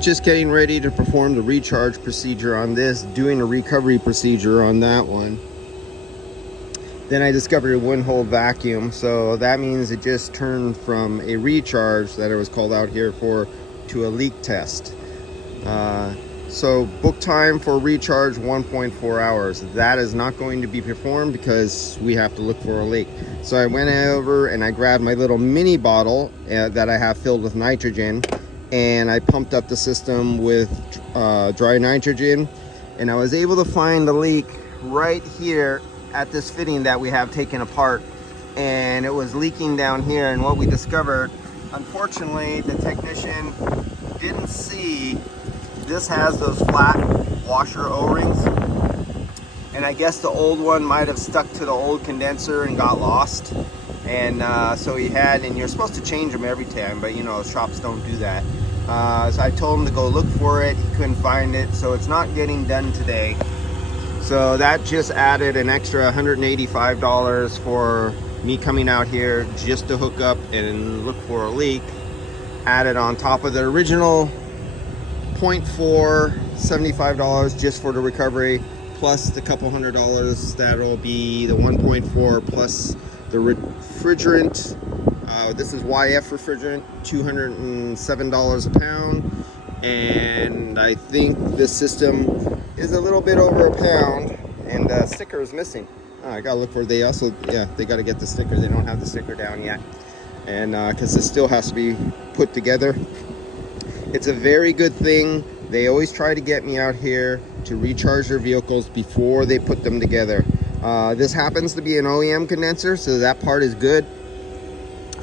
just getting ready to perform the recharge procedure on this, doing a recovery procedure on that one. Then I discovered it wouldn't hold vacuum, so that means it just turned from a recharge that it was called out here for to a leak test. So book time for recharge 1.4 hours. That is not going to be performed because we have to look for a leak. So I went over and I grabbed my little mini bottle that I have filled with nitrogen, and I pumped up the system with dry nitrogen, and I was able to find the leak right here at this fitting that we have taken apart, and it was leaking down here. And what we discovered, unfortunately, the technician didn't see this has those flat washer O-rings, and I guess the old one might have stuck to the old condenser and got lost. And so he had, and you're supposed to change them every time, but you know, shops don't do that. So I told him to go look for it. He couldn't find it, so it's not getting done today. So that just added an extra $185 for me coming out here just to hook up and look for a leak, added on top of the original 0.4, $75 just for the recovery, plus the couple $100 that'll be the 1.4 plus the refrigerant. This is YF refrigerant, $207 a pound, and I think this system is a little bit over a pound, and the sticker is missing. I gotta look for it. They also, yeah, they gotta get the sticker. They don't have the sticker down yet, and because this still has to be put together. It's a very good thing. They always try to get me out here to recharge their vehicles before they put them together. This happens to be an OEM condenser, so that part is good.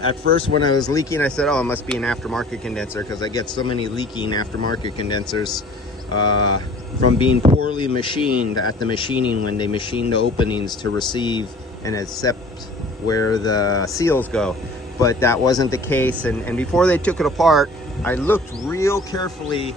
At first, when I was leaking, I said, oh, it must be an aftermarket condenser, because I get so many leaking aftermarket condensers from being poorly machined at the machining when they machine the openings to receive and accept where the seals go. But that wasn't the case, and before they took it apart, I looked real carefully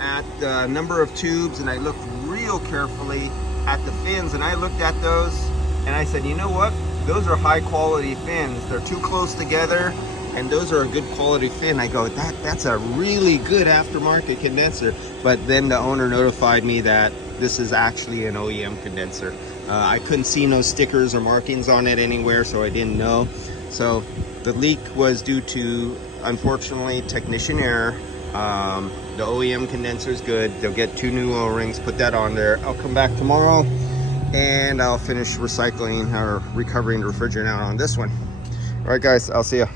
at the number of tubes, and I looked real carefully at the fins, and I looked at those and I said, you know what, those are high quality fins. They're too close together, and those are a good quality fin. I go, that's a really good aftermarket condenser. But then the owner notified me that this is actually an OEM condenser. I couldn't see no stickers or markings on it anywhere, so I didn't know. So the leak was due to, unfortunately, technician error. The OEM condenser is good. They'll get 2 new O-rings, put that on there. I'll come back tomorrow and I'll finish recycling or recovering the refrigerant out on this one. All right, guys, I'll see ya.